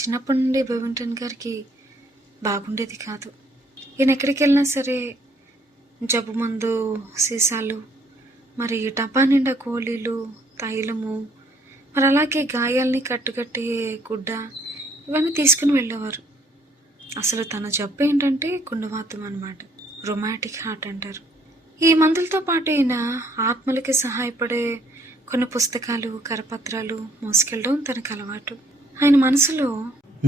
చిన్నప్పటి నుండి బెవింటన్ గారికి బాగుండేది కాదు. ఈయన ఎక్కడికి వెళ్ళినా సరే జబ్బు మందు సీసాలు, మరి డబ్బా నిండా గోళీలు, తైలము, మరి అలాగే గాయాల్ని కట్టుకట్టి గుడ్డ ఇవన్నీ తీసుకుని వెళ్ళేవారు. అసలు తన జబ్బు ఏంటంటే గుండెవాతం అన్నమాట, రొమాటిక్ హార్ట్ అంటారు. ఈ మందులతో పాటు ఈయన ఆత్మలకి సహాయపడే కొన్ని పుస్తకాలు, కరపత్రాలు మోసుకెళ్ళడం తనకు అలవాటు. ఆయన మనసులో,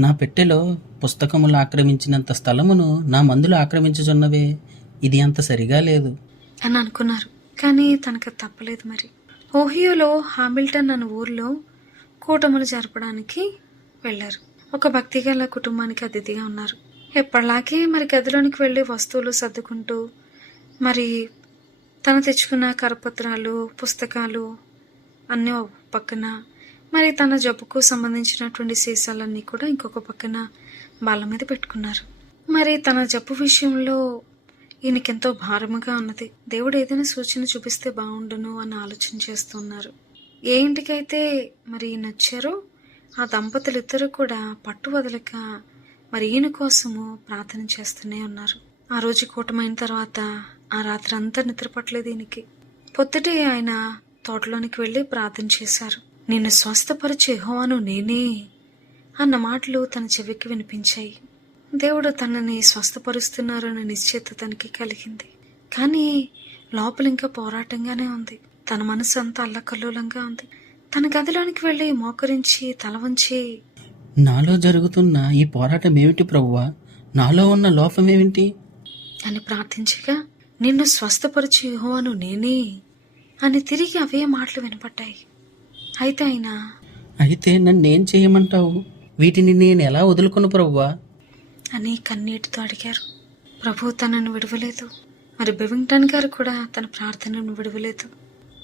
నా పెట్టెలో పుస్తకములు ఆక్రమించినంత స్థలమును నా మందులు ఆక్రమించుచున్నవే, ఇది అంత సరిగా లేదు అని అనుకున్నారు. కానీ తనకు తప్పలేదు. మరి ఓహియోలో హామిల్టన్ అనే ఊర్లో కూటములు జరపడానికి వెళ్ళారు. ఒక భక్తిగల కుటుంబానికి అతిథిగా ఉన్నారు. ఎప్పటిలాగే మరి గదిలోనికి వెళ్ళి వస్తువులు సర్దుకుంటూ, మరి తను తెచ్చుకున్న కరపత్రాలు, పుస్తకాలు అన్నీ ఒక పక్కన, మరి తన జబ్బుకు సంబంధించినటువంటి సీసాలన్నీ కూడా ఇంకొక పక్కన బల్ల మీద పెట్టుకున్నారు. మరి తన జబ్బు విషయంలో ఈయనకెంతో భారముగా ఉన్నది. దేవుడు ఏదైనా సూచన చూపిస్తే బాగుండును అని ఆలోచన చేస్తున్నారు. ఏ ఇంటికైతే మరి ఈయన వచ్చారో ఆ దంపతులు ఇద్దరు కూడా పట్టు వదలక మరి ఈయన కోసము ప్రార్థన చేస్తూనే ఉన్నారు. ఆ రోజు కూటమైన తర్వాత ఆ రాత్రి అంతా నిద్రపట్టలేదు ఈయనకి. పొద్దుటే ఆయన తోటలోనికి వెళ్ళి ప్రార్థన చేశారు. నిన్ను స్వస్థపరిచే యెహోవాను నేనే అన్న మాటలు తన చెవికి వినిపించాయి. దేవుడు తనని స్వస్థపరుస్తున్నారు అనే నిశ్చయిత తనకి కలిగింది. కానీ లోపల ఇంకా పోరాటంగానే ఉంది. తన మనసు అంతా అల్లకల్లోలంగా ఉంది. తన గదిలోనికి వెళ్ళి మోకరించి తల వంచి, నాలో జరుగుతున్న ఈ పోరాటం ఏమిటి ప్రభువా, నాలో ఉన్న లోపమేమిటి అని ప్రార్థించగా, నిన్ను స్వస్థపరిచే యెహోవాను నేనే అని తిరిగి అవే మాటలు వినపడ్డాయి. అయితే నన్నేం చేయమంటావు, వీటిని నేను ఎలా వదులుకును ప్రభువా అని కన్నీటితో అడిగారు. ప్రభు తనను విడవలేదు. మరి బెవింగ్టన్ గారు కూడా తన ప్రార్థనను విడవలేదు.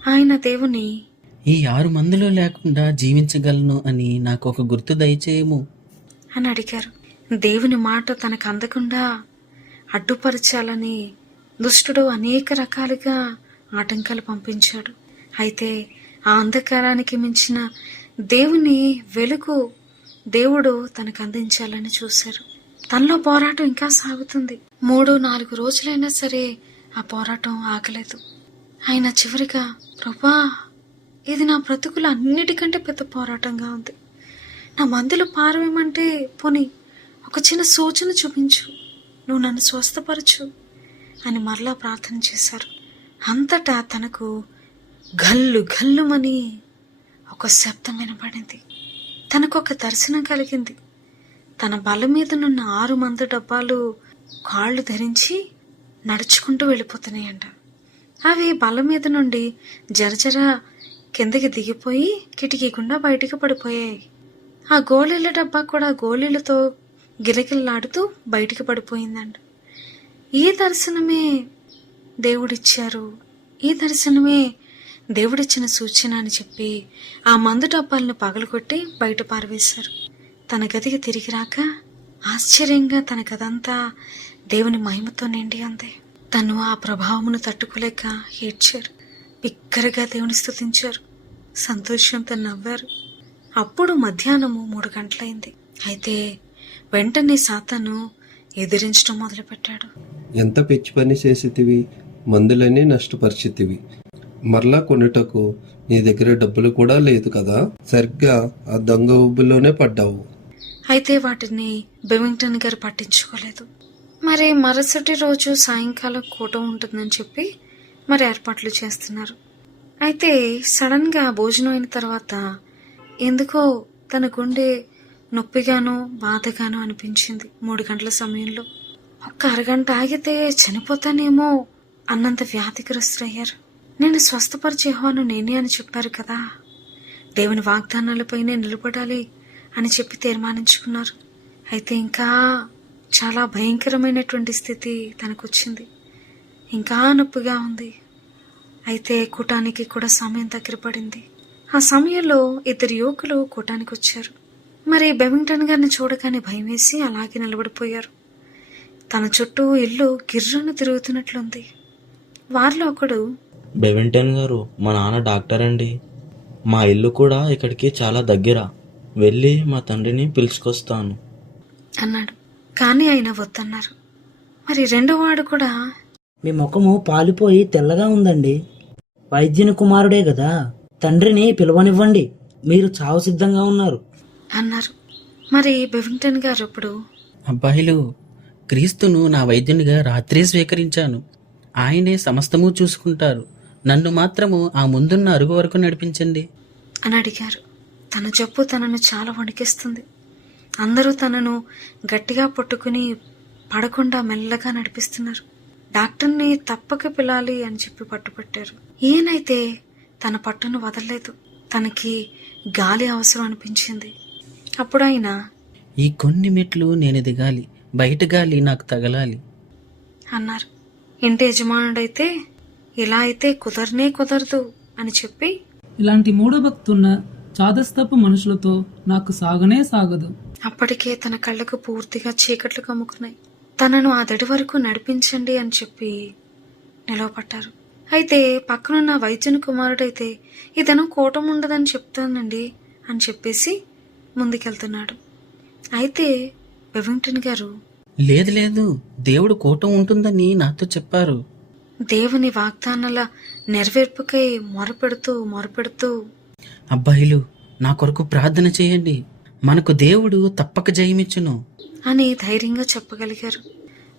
ఆయన దేవుని, ఈ 6 మందులు లేకుండా జీవించగలను అని నాకు ఒక గుర్తు దయచేయము అని అడిగారు. దేవుని మాట తనకు అందకుండా అడ్డుపరచాలని దుష్టుడు అనేక రకాలుగా ఆటంకాలు పంపించాడు. అయితే ఆ అంధకారానికి మించిన దేవుని వెలుగు దేవుడు తనకు అందించాలని చూశారు. తనలో పోరాటం ఇంకా సాగుతుంది. 3-4 రోజులైనా సరే ఆ పోరాటం ఆగలేదు. ఆయన చివరిగా, ప్రభా, ఇది నా బ్రతుకులు అన్నిటికంటే పెద్ద పోరాటంగా ఉంది. నా మందులు పారవేయమంటే పోనీ ఒక చిన్న సూచన చూపించు, నువ్వు నన్ను స్వస్థపరచు అని మరలా ప్రార్థన చేశారు. అంతటా తనకు గల్లు గల్లుమని ఒక శబ్దం వినపడింది. తనకు ఒక దర్శనం కలిగింది. తన బల్ల మీదనున్న 6 మందు డబ్బాలు కాళ్ళు ధరించి నడుచుకుంటూ వెళ్ళిపోతున్నాయంట. అవి బల్ల మీద నుండి జరజర కిందకి దిగిపోయి కిటికీ గుండా బయటికి పడిపోయాయి. ఆ గోళీల డబ్బా కూడా గోళీలతో గిలగిల్లాడుతూ బయటికి పడిపోయిందంట. ఈ దర్శనమే దేవుడిచ్చారు, ఈ దర్శనమే దేవుడిచ్చిన సూచన అని చెప్పి ఆ మందు డబ్బాలను పగలగొట్టి బయట పారవేశారు. తన గదికి తిరిగి రాక ఆశ్చర్యంగా తన గదంతా దేవుని మహిమతో నిండి ఉంది. తను ఆ ప్రభావమును తట్టుకోలేక ఏడ్చారు. బిగ్గరగా దేవుని స్తుతించారు. సంతోషంతో నవ్వారు. అప్పుడు మధ్యాహ్నము 3 గంటలైంది. అయితే వెంటనే సాతాను ఎదిరించడం మొదలుపెట్టాడు. ఎంత పిచ్చి పని చేసేతివి, మందులన్నీ నష్టపరిచితివి, మరలా కొనుటకు నీ దగ్గర డబ్బులు కూడా లేదు కదా, సరిగ్గా ఆ దొంగ ఊబిలోనే పడ్డావు. అయితే వాటిని బెవింగ్టన్ గారు పట్టించుకోలేదు. మరి మరుసటి రోజు సాయంకాలం కూటం ఉంటుందని చెప్పి మరి ఏర్పాట్లు చేస్తున్నారు. అయితే సడన్గా భోజనం అయిన తర్వాత ఎందుకో తన గుండె నొప్పిగానో బాధగానో అనిపించింది. 3 గంటల సమయంలో ఒక్క అరగంట ఆగితే చనిపోతానేమో అన్నంత వ్యాధిగ్రస్తులయ్యారు. నేను స్వస్థపరిచే యెహోవాను నేనే అని చెప్పారు కదా, దేవుని వాగ్దానాలపైనే నిలబడాలి అని చెప్పి తీర్మానించుకున్నారు. అయితే ఇంకా చాలా భయంకరమైనటువంటి స్థితి తనకు వచ్చింది. ఇంకా నొప్పిగా ఉంది. అయితే కూటానికి కూడా సమయం దగ్గర పడింది. ఆ సమయంలో 2 యువకులు కూటానికి వచ్చారు. మరి బెవింగ్టన్ గారిని చూడగానే భయం వేసి అలాగే నిలబడిపోయారు. తన చుట్టూ ఇల్లు గిర్రను తిరుగుతున్నట్లుంది. వారిలో ఒకడు, బెవింటన్ గారు, మా నాన్న డాక్టర్ అండి. మా ఇల్లు కూడా ఇక్కడికి చాలా దగ్గర. వెళ్ళి మా తండ్రిని పిలుచుకొస్తాను. అన్నాడు. కానీ ఆయన వద్దన్నారు. మరి రెండో వాడు కూడా మీ ముఖము పాలిపోయి తెల్లగా ఉందండి. వైద్యుని కుమారుడే కదా, తండ్రిని పిలవనివ్వండి, మీరు చావు సిద్ధంగా ఉన్నారు అన్నారు. మరి బెవింగ్టన్ గారు ఇప్పుడు అబ్బాయిలు, క్రీస్తును నా వైద్యునిగా రాత్రే స్వీకరించాను. ఆయనే సమస్తము చూసుకుంటారు. నన్ను మాత్రము ఆ ముందున్న అరుగు వరకు నడిపించండి అని అడిగారు. తన జబ్బు తనను చాలా వణికిస్తుంది. అందరూ తనను గట్టిగా పట్టుకుని పడకుండా మెల్లగా నడిపిస్తున్నారు. డాక్టర్ని తప్పక పిలాలి అని చెప్పి పట్టుపట్టారు. ఈయనైతే తన పట్టును వదలలేదు. తనకి గాలి అవసరం అనిపించింది. అప్పుడు ఆయన ఈ కొన్ని మెట్లు నేను దిగాలి, బయట గాలి నాకు తగలాలి అన్నారు. ఇంటి యజమానుడైతే ఇలా అయితే కుదరనే కుదరదు అని చెప్పి ఇలాంటి మూఢభక్తున్న చాదస్తపు మనుషులతో నాకు సాగనే సాగదు. అప్పటికే తన కళ్ళకు పూర్తిగా చీకట్లు కమ్ముకున్నాయి. తనను ఆ దడి వరకు నడిపించండి అని చెప్పి నిలవపట్టారు. అయితే పక్కనున్న వైద్యుని కుమారుడైతే ఇతను కోటం ఉండదని చెప్తానండి అని చెప్పేసి ముందుకెళ్తున్నాడు. అయితే బెవింగ్టన్ గారు లేదు లేదు, దేవుడు కోటం ఉంటుందని నాతో చెప్పారు. దేవుని వాగ్దానాల నెరవేర్పుకై మొరపెడుతూ అబ్బాయిలు, నా కొరకు ప్రార్థన చేయండి. మనకు దేవుడు తప్పక జయమిచ్చును అని ధైర్యంగా చెప్పగలిగారు.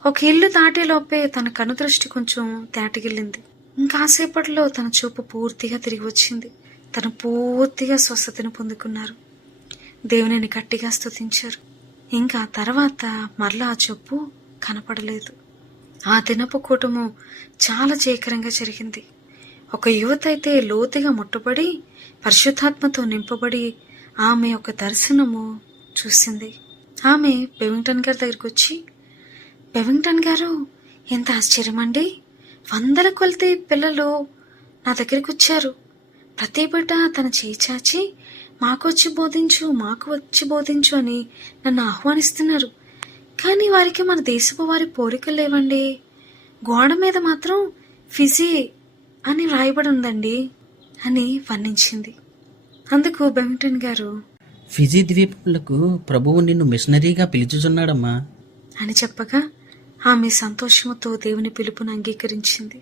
ఒక ఇల్లు దాటేలోపే తన కనుదృష్టి కొంచెం తేటగిల్లింది. ఇంకాసేపట్లో తన చూపు పూర్తిగా తిరిగి వచ్చింది. తను పూర్తిగా స్వస్థతను పొందుకున్నారు. దేవునిని గట్టిగా స్తుతించారు. ఇంకా తర్వాత మరలా ఆ చూపు కనపడలేదు. ఆ దినపు కూటము చాలా జయకరంగా జరిగింది. ఒక యువత అయితే లోతుగా ముట్టబడి పరిశుద్ధాత్మతో నింపబడి ఆమె ఒక దర్శనము చూసింది. ఆమె బెవింగ్టన్ గారి దగ్గరికి వచ్చి, బెవింగ్టన్ గారు, ఎంత ఆశ్చర్యమండి, 100 కొలది పిల్లలు నా దగ్గరికి వచ్చారు. ప్రతి బిడ్డ తన చేయి చాచి మాకు వచ్చి బోధించు అని నన్ను ఆహ్వానిస్తున్నారు. కానీ వారికి మన దేశపు వారి పోలికలు లేవండి. గోడ మీద మాత్రం ఫిజీ అని వ్రాయబడి ఉందండి అని వర్ణించింది. అందుకు బెవింగ్టన్ గారు ఫిజీ ద్వీపములకు ప్రభువు నిన్ను మిషనరీగా పిలుచుచున్నాడమ్మా అని చెప్పగా ఆమె సంతోషముతో దేవుని పిలుపును అంగీకరించింది.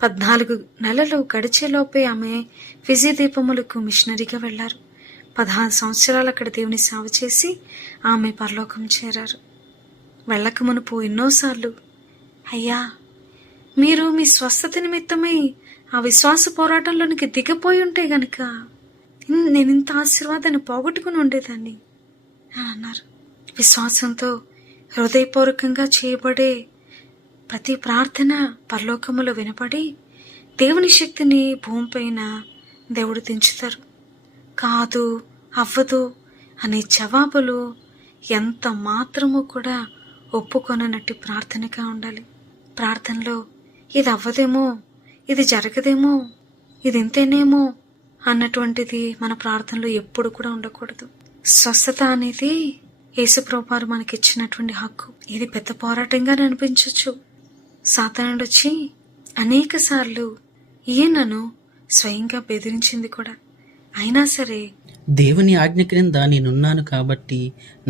14 నెలలు గడిచేలోపే ఆమె ఫిజీ ద్వీపములకు మిషనరీగా వెళ్లారు. 16 సంవత్సరాలు అక్కడ దేవుని సేవ చేసి ఆమె పరలోకం చేరారు. వెళ్ళక మునుపు ఎన్నోసార్లు, అయ్యా, మీరు మీ స్వస్థత నిమిత్తమై ఆ విశ్వాస పోరాటంలోనికి దిగపోయి ఉంటే గనక నేను ఇంత ఆశీర్వాదాన్ని పోగొట్టుకుని ఉండేదాన్ని అని అన్నారు. విశ్వాసంతో హృదయపూర్వకంగా చేయబడే ప్రతి ప్రార్థన పరలోకములో వినపడి దేవుని శక్తిని భూమిపైన దేవుడు దించుతారు. కాదు, అవ్వదు అనే జవాబులు ఎంత మాత్రము కూడా ఒప్పుకొననట్టి ప్రార్థనగా ఉండాలి. ప్రార్థనలో ఇది అవ్వదేమో, ఇది జరగదేమో, ఇది ఇంతేనేమో అన్నటువంటిది మన ప్రార్థనలో ఎప్పుడు కూడా ఉండకూడదు. స్వస్థత అనేది యేసుప్రభువారు మనకిచ్చినటువంటి హక్కు. ఇది పెద్ద పోరాటంగా అనిపించవచ్చు. సాతానుడు వచ్చి అనేక సార్లు ఈయనను స్వయంగా బెదిరించింది కూడా. అయినా సరే దేవుని ఆజ్ఞ క్రింద నేనున్నాను కాబట్టి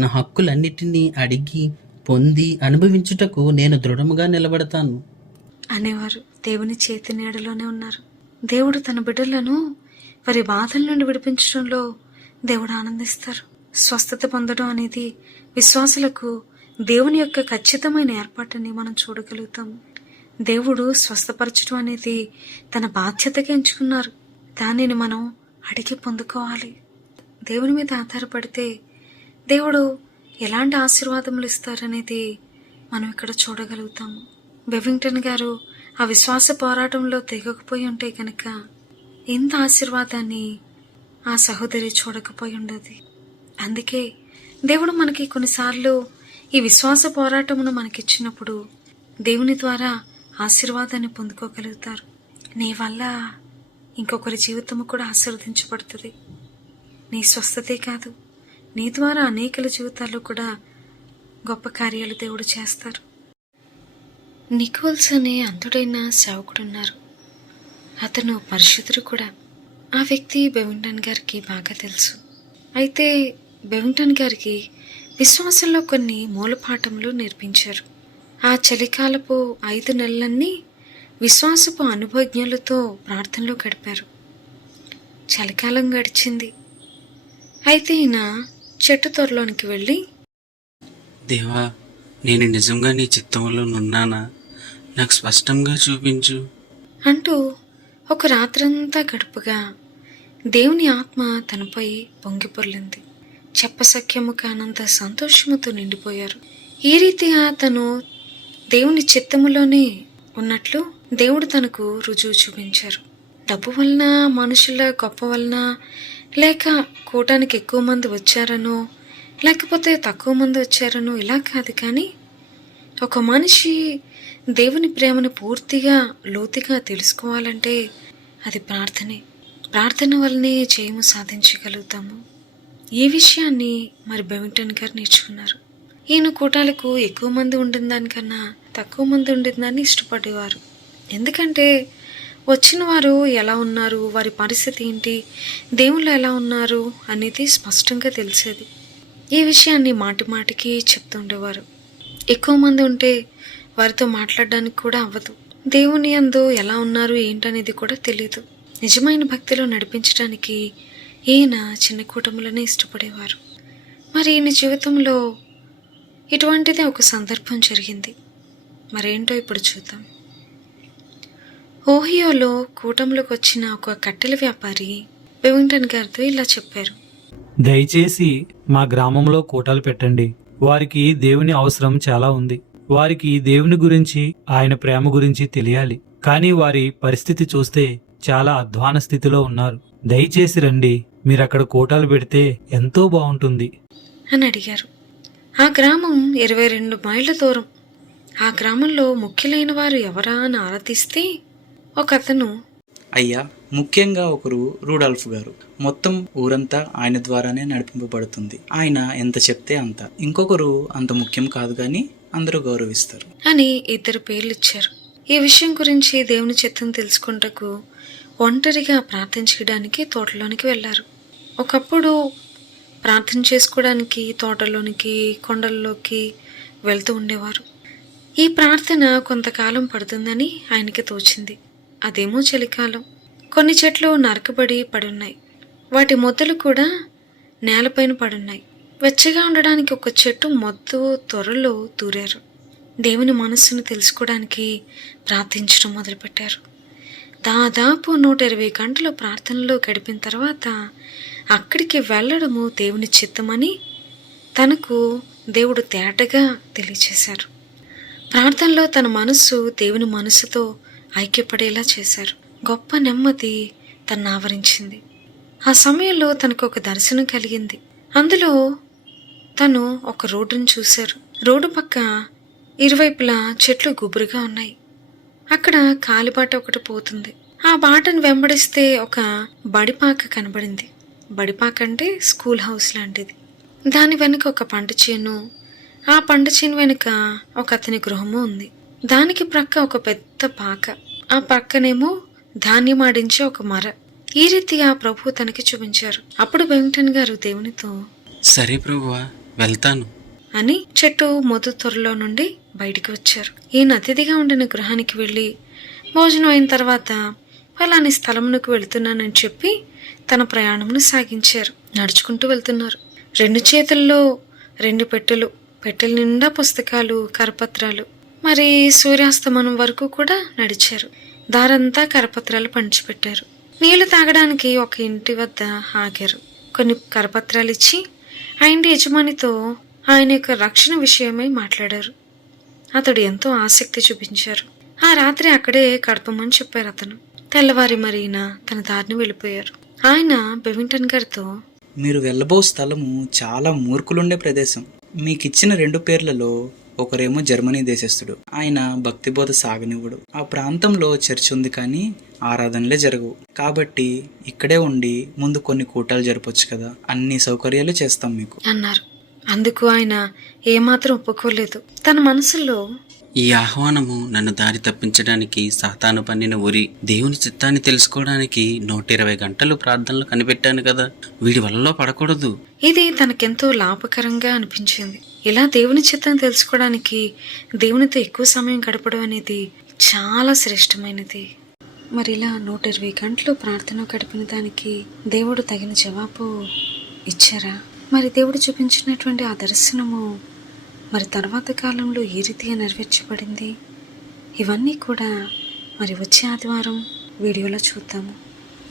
నా హక్కులన్నిటినీ అడిగి పొంది అనుభవించుటకు నేను దృఢముగా నిలబడతాను అనేవారు. దేవుని చేతి నీడలోనే ఉన్నారు. దేవుడు తన బిడ్డలను వారి బాధల నుండి విడిపించడంలో దేవుడు ఆనందిస్తారు. స్వస్థత పొందడం అనేది విశ్వాసులకు దేవుని యొక్క ఖచ్చితమైన ఏర్పాటుని మనం చూడగలుగుతాము. దేవుడు స్వస్థపరచడం అనేది తన బాధ్యతగా ఎంచుకున్నారు. దానిని మనం అడిగి పొందుకోవాలి. దేవుని మీద ఆధారపడితే దేవుడు ఎలాంటి ఆశీర్వాదములు ఇస్తారనేది మనం ఇక్కడ చూడగలుగుతాము. బెవింగ్టన్ గారు ఆ విశ్వాస పోరాటంలో తెగకపోయి ఉంటే కనుక ఎంత ఆశీర్వాదాన్ని ఆ సహోదరి చూడకపోయి ఉండదు. అందుకే దేవుడు మనకి కొన్నిసార్లు ఈ విశ్వాస పోరాటమును మనకిచ్చినప్పుడు దేవుని ద్వారా ఆశీర్వాదాన్ని పొందుకోగలుగుతారు. నీ వల్ల ఇంకొకరి జీవితము కూడా ఆశీర్వదించబడుతుంది. నీ స్వస్థతే కాదు, నీ ద్వారా అనేకల జీవితాల్లో కూడా గొప్ప కార్యాలు దేవుడు చేస్తారు. నికోల్స్ అనే అంధుడైన సేవకుడున్నారు. అతను పరిశుద్ధుడు కూడా. ఆ వ్యక్తి బెవింగ్టన్ గారికి బాగా తెలుసు. అయితే బెవింగ్టన్ గారికి విశ్వాసంలో కొన్ని మూలపాఠములు నేర్పించారు. ఆ చలికాలపు 5 నెలలన్నీ విశ్వాసపు అనుభవజ్ఞులతో ప్రార్థనలో గడిపారు. చలికాలం గడిచింది. అయితే ఈయన చెట్టు త్వరలోనికి వెళ్ళి, దేవా, నేను నిజంగా నీ చిత్తంలో నున్నానా? నాకు స్పష్టంగా చూపించు అంటూ ఒక రాత్రంతా గడుపుగా దేవుని ఆత్మ తనపై పొంగిపొర్లింది. చెప్పసఖ్యము కానంత సంతోషముతో నిండిపోయారు. ఈ రీతిగా తను దేవుని చిత్తములోనే ఉన్నట్లు దేవుడు తనకు రుజువు చూపించారు. డబ్బు వలన, మనుషుల గొప్ప వలన, లేక కూటానికి ఎక్కువ మంది వచ్చారనో, లేకపోతే తక్కువ మంది వచ్చారనో ఇలా కాదు, కానీ ఒక మనిషి దేవుని ప్రేమను పూర్తిగా లోతుగా తెలుసుకోవాలంటే అది ప్రార్థనే. ప్రార్థన వల్లనే జయము సాధించగలుగుతాము. ఈ విషయాన్ని మరి బెవింగ్టన్ గారు నేర్చుకున్నారు. ఈయన కూటాలకు ఎక్కువ మంది ఉండిన దానికన్నా తక్కువ మంది ఉండిన దాన్ని ఇష్టపడేవారు. ఎందుకంటే వచ్చిన వారు ఎలా ఉన్నారు, వారి పరిస్థితి ఏంటి, దేవుళ్ళు ఎలా ఉన్నారు అనేది స్పష్టంగా తెలిసేది. ఈ విషయాన్ని మాటి మాటికి చెప్తుండేవారు. ఎక్కువ మంది ఉంటే వారితో మాట్లాడడానికి కూడా అవ్వదు. దేవుని యందు ఎలా ఉన్నారు ఏంటనేది కూడా తెలియదు. నిజమైన భక్తిలో నడిపించడానికి ఈయన చిన్న కూటములనే ఇష్టపడేవారు. మరి ఈయన జీవితంలో ఇటువంటిదే ఒక సందర్భం జరిగింది. మరేంటో ఇప్పుడు చూద్దాం. ఓహియోలో కూటంలోకి వచ్చిన ఒక కట్టెల వ్యాపారి బెవింగ్టన్ గారితో ఇలా చెప్పారు. దయచేసి మా గ్రామంలో కూటాలు పెట్టండి. వారికి దేవుని అవసరం చాలా ఉంది. వారికి దేవుని గురించి, ఆయన ప్రేమ గురించి తెలియాలి. కానీ వారి పరిస్థితి చూస్తే చాలా అధ్వాన స్థితిలో ఉన్నారు. దయచేసి రండి, మీరక్కడ కూటాలు పెడితే ఎంతో బాగుంటుంది అని అడిగారు. ఆ గ్రామం 22 మైళ్ళ దూరం. ఆ గ్రామంలో ముఖ్యులైన వారు ఎవరా అని ఆరాధిస్తే ఒక అతను, అయ్యా, ముఖ్యంగా ఒకరు రూడాల్ఫ్ గారు. మొత్తం ఊరంతా ఆయన ద్వారానే నడిపింపబడుతుంది. ఆయన ఎంత చెప్తే అంత. ఇంకొకరు అంత ముఖ్యం కాదు కానీ అందరూ గౌరవిస్తారు అని 2 పేర్లు ఇచ్చారు. ఈ విషయం గురించి దేవుని చిత్తం తెలుసుకుంటకు ఒంటరిగా ప్రార్థన చేయడానికి తోటలోనికి వెళ్ళారు. ఒకప్పుడు ప్రార్థన చేసుకోవడానికి తోటలోనికి, కొండల్లోకి వెళ్తూ ఉండేవారు. ఈ ప్రార్థన కొంతకాలం పడుతుందని ఆయనకి తోచింది. అదేమో చలికాలం. కొన్ని చెట్లు నరకబడి పడున్నాయి. వాటి మొదలు కూడా నేలపైన పడున్నాయి. వెచ్చగా ఉండడానికి ఒక చెట్టు మొద్దు త్వరలో దూరారు. దేవుని మనస్సును తెలుసుకోవడానికి ప్రార్థించడం మొదలుపెట్టారు. దాదాపు 120 గంటలు ప్రార్థనలో గడిపిన తర్వాత అక్కడికి వెళ్ళడము దేవుని చిత్తమని తనకు దేవుడు తేటగా తెలియచేశారు. ప్రార్థనలో తన మనస్సు దేవుని మనస్సుతో ఐక్యపడేలా చేశారు. గొప్ప నెమ్మది తను ఆవరించింది. ఆ సమయంలో తనకు ఒక దర్శనం కలిగింది. అందులో తను ఒక రోడ్డును చూశారు. రోడ్డు పక్క ఇరువైపులా చెట్లు గుబురుగా ఉన్నాయి. అక్కడ కాలిబాట ఒకటి పోతుంది. ఆ బాటను వెంబడిస్తే ఒక బడిపాక కనబడింది. బడిపాక అంటే స్కూల్ హౌస్ లాంటిది. దాని వెనుక ఒక పంట చేను, ఆ పంట చేను వెనుక ఒక అతని గృహము ఉంది. దానికి ప్రక్క ఒక పెద్ద పాక, ఆ పక్కనేమో ధాన్యం ఆడించే ఒక మర. ఈ రీతిగా ప్రభు తనకి చూపించారు. అప్పుడు బెవింగ్టన్ గారు దేవునితో, సరే ప్రభువా, వెళ్తాను అని చెట్టు మొదటి త్వరలో నుండి బయటికి వచ్చారు. ఈయన అతిథిగా ఉండిన గృహానికి వెళ్ళి భోజనం అయిన తర్వాత ఫలాని స్థలమునకు వెళుతున్నానని చెప్పి తన ప్రయాణమును సాగించారు. నడుచుకుంటూ వెళ్తున్నారు. 2 చేతుల్లో 2 పెట్టెలు, పెట్టెల నిండా పుస్తకాలు, కరపత్రాలు. మరి సూర్యాస్తమనం వరకు కూడా నడిచారు. దారంతా కరపత్రాలు పంచిపెట్టారు. నీళ్లు తాగడానికి ఒక ఇంటి వద్ద ఆగారు. కొన్ని కరపత్రాలు ఇచ్చి ఆ ఇంటి యజమానితో ఆయన యొక్క రక్షణ విషయమై మాట్లాడారు. అతడు ఎంతో ఆసక్తి చూపించారు. ఆ రాత్రి అక్కడే గడపమని చెప్పారు అతను. తెల్లవారి మరీన తన దారిని వెళ్ళిపోయారు. ఆయన బెవింగ్టన్ గారితో, మీరు వెళ్ళబో స్థలము చాలా మూర్ఖులుండే ప్రదేశం. మీకిచ్చిన 2 పేర్లలో ఒకరేమో జర్మనీ దేశస్థుడు. ఆయన భక్తిబోధ సాగనివ్వడు. ఆ ప్రాంతంలో చర్చ్ ఉంది కానీ ఆరాధనలే జరగవు. కాబట్టి ఇక్కడే ఉండి ముందు కొన్ని కూటాలు జరపొచ్చు కదా, అన్ని సౌకర్యాలు చేస్తాం మీకు అన్నారు. అందుకు ఆయన ఏమాత్రం ఒప్పుకోలేదు. తన మనసులో ఈ ఆహ్వానము నన్ను దారి తప్పించడానికి సాతాను పన్నిన ఉరి. దేవుని చిత్తాన్ని తెలుసుకోవడానికి 120 గంటలు ప్రార్థనలు కనిపెట్టాను కదా, వీడి వలలో పడకూడదు. ఇది తనకెంతో లాభకరంగా అనిపించింది. ఇలా దేవుని చిత్తం తెలుసుకోవడానికి దేవునితో ఎక్కువ సమయం గడపడం అనేది చాలా శ్రేష్టమైనది. మరి ఇలా 120 గంటలు ప్రార్థన గడిపిన దానికి దేవుడు తగిన జవాబు ఇచ్చారా? మరి దేవుడు చూపించినటువంటి ఆ దర్శనము మరి తర్వాత కాలంలో ఏ రీతిగా నెరవేర్చబడింది? ఇవన్నీ కూడా మరి వచ్చే ఆదివారం వీడియోలో చూద్దాము.